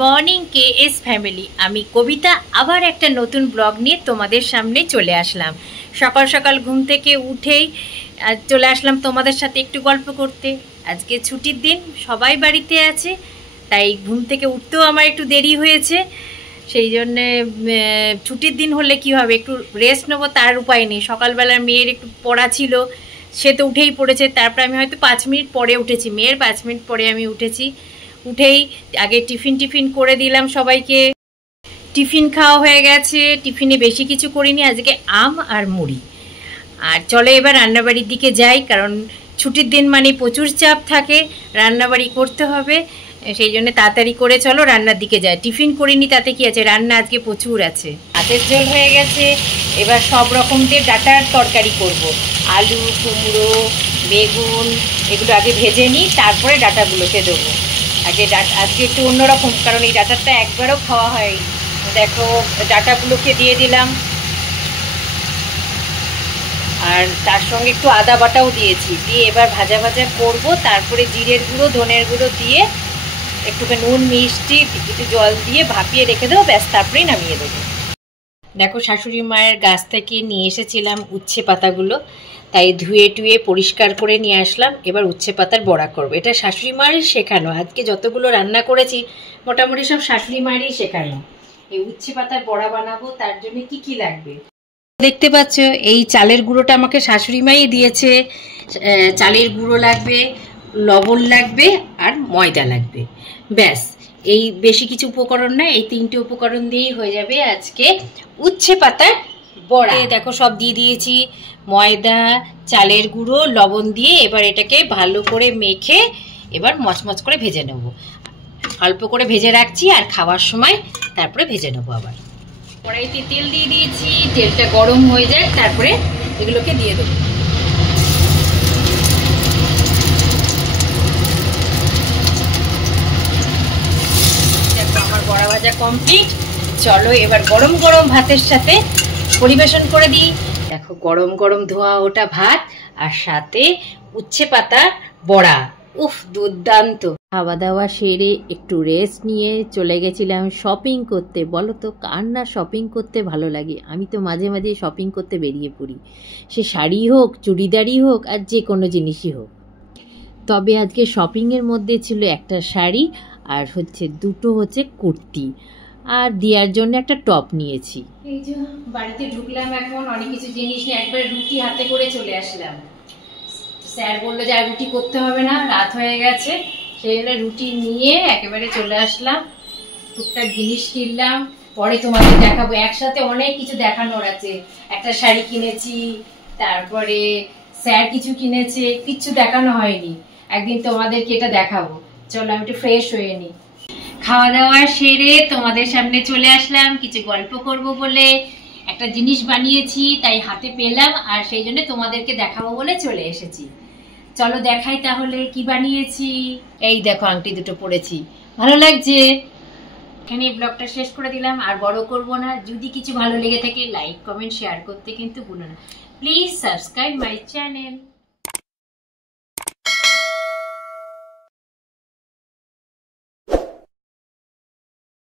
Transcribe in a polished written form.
Morning KS family. আমি কবিতা আবার একটা নতুন ব্লগ নিয়ে তোমাদের সামনে চলে আসলাম। সকাল সকাল ঘুম থেকে উঠেই চলে আসলাম তোমাদের সাথে একটু গল্প করতে। আজকে ছুটির দিন, সবাই বাড়িতে আছে, তাই ঘুম থেকে উঠতেও আমার একটু দেরি হয়েছে। সেই জন্যে ছুটির দিন হলে কি হবে, একটু রেস্ট নেবো, তার উপায় নেই। সকালবেলা মেয়ের একটু পড়া ছিল, সে তো উঠেই পড়েছে। তারপর আমি হয়তো 5 মিনিট পরে উঠেছি, মেয়ের 5 মিনিট পরে আমি উঠেছি। উঠেই আগে টিফিন করে দিলাম সবাইকে। টিফিন খাওয়া হয়ে গেছে। টিফিনে বেশি কিছু করিনি, আজকে আম আর মুড়ি। আর চলো এবার রান্নাবাড়ির দিকে যাই, কারণ ছুটির দিন মানে প্রচুর চাপ থাকে, রান্নাবাড়ি করতে হবে। সেই জন্য তাড়াতাড়ি করে চলো রান্নার দিকে যাই। টিফিন করিনি তাতে কি আছে, রান্না আজকে প্রচুর আছে। ভাতের ঝোল হয়ে গেছে, এবার সব রকম দিয়ে ডাঁটার তরকারি করব। আলু, কুমড়ো, বেগুন এগুলো আগে ভেজে নিই, তারপরে ডাঁটাগুলোকে দেবো। আজকে একটু অন্যরকম, কারণ এই ডাঁটাটা একবারও খাওয়া হয়। দেখো ডাঁটাগুলোকে দিয়ে দিলাম, আর তার সঙ্গে একটু আদা বাটাও দিয়েছি। দিয়ে এবার ভাজা ভাজা করব, তারপরে জিরের গুঁড়ো, ধনের গুঁড়ো দিয়ে একটুখানি নুন, মিষ্টি, একটু জল দিয়ে ভাপিয়ে রেখে দেবো, ব্যাস তারপরেই নামিয়ে দেবো। দেখো শাশুড়ি মায়ের গাছ থেকে নিয়ে এসেছিলাম উচ্ছে পাতাগুলো, তাই ধুয়ে টুয়ে পরিষ্কার করে নিয়ে আসলাম। এবার উচ্ছে পাতার বড়া করবো, এটা শাশুড়ি মায়েরই শেখানো। আজকে যতগুলো রান্না করেছি মোটামুটি সব শাশুড়ি মায়েরই শেখানো। এই উচ্ছে পাতার বড়া বানাবো, তার জন্য কি কি লাগবে দেখতে পাচ্ছ। এই চালের গুঁড়োটা আমাকে শাশুড়ি মাই দিয়েছে। চালের গুঁড়ো লাগবে, লবণ লাগবে আর ময়দা লাগবে, ব্যাস। এই বেশি কিছু উপকরণ না, এই 3টে উপকরণ দিয়েই হয়ে যাবে আজকে উচ্ছে পাতার বড়া। দেখো সব দিয়ে দিয়েছি, ময়দা, চালের গুঁড়ো, লবণ দিয়ে। এবার এটাকে ভালো করে মেখে এবার মচমচ করে ভেজে নেব। অল্প করে ভেজে রাখছি, আর খাওয়ার সময় তারপরে ভেজে নেবো। আবার কড়াইতে তেল দিয়ে দিয়েছি, তেলটা গরম হয়ে যায়, তারপরে এগুলোকে দিয়ে দেবো। আমার বড়া ভাজা কমপ্লিট। চলো এবার গরম গরম ভাতের সাথে পরিবেশন করে দিই। দেখো গরম গরম ধোয়া ওটা ভাত, আর সাথে উচ্ছে পাতা বড়া, উফ দুর্দান্ত। খাওয়া দাওয়া সেরে একটু রেস্ট নিয়ে চলে গেছিলাম শপিং করতে। বলো তো কার না শপিং করতে ভালো লাগে? আমি তো মাঝে মাঝে শপিং করতে বেরিয়ে পড়ি, সে শাড়ি হোক, চুড়িদারই হোক, আর যে কোনো জিনিসই হোক। তবে আজকে শপিংয়ের মধ্যে ছিল একটা শাড়ি, আর দুটো কুর্তি, আর দেওয়ার জন্য একটা টপ নিয়েছি। এই যে বাড়িতে ঢুকলাম, এখন অনেক কিছু জিনিস নিয়ে একবার রুটি হাতে করে চলে আসলাম। স্যার বললো যে আর রুটি করতে হবে না, রাত হয়ে গেছে। সেই জন্য রুটি নিয়ে একেবারে চলে আসলাম। টুকটাক জিনিস কিনলাম, পরে তোমাদের দেখাবো। একসাথে অনেক কিছু দেখানোর আছে। একটা শাড়ি কিনেছি, তারপরে স্যার কিছু কিনেছে, কিচ্ছু দেখানো হয়নি। একদিন তোমাদেরকে এটা দেখাবো। চলো আমি একটু ফ্রেশ হয়ে নিই। খাওয়া দাওয়া সেরে তোমাদের সামনে চলে আসলাম কিছু গল্প করব বলে। একটা জিনিস বানিয়েছি, তাই হাতে পেলাম, আর সেই জন্য তোমাদেরকে দেখাবো বলে চলে এসেছি। চলো দেখাই তাহলে কি বানিয়েছি। এই দেখো আংটি দুটো পরেছি, ভালো লাগছে। এখানে ব্লগটা শেষ করে দিলাম, আর বড় করব না। যদি কিছু ভালো লেগে থাকে লাইক, কমেন্ট, শেয়ার করতে কিন্তু ভুলো না। Please subscribe my channel.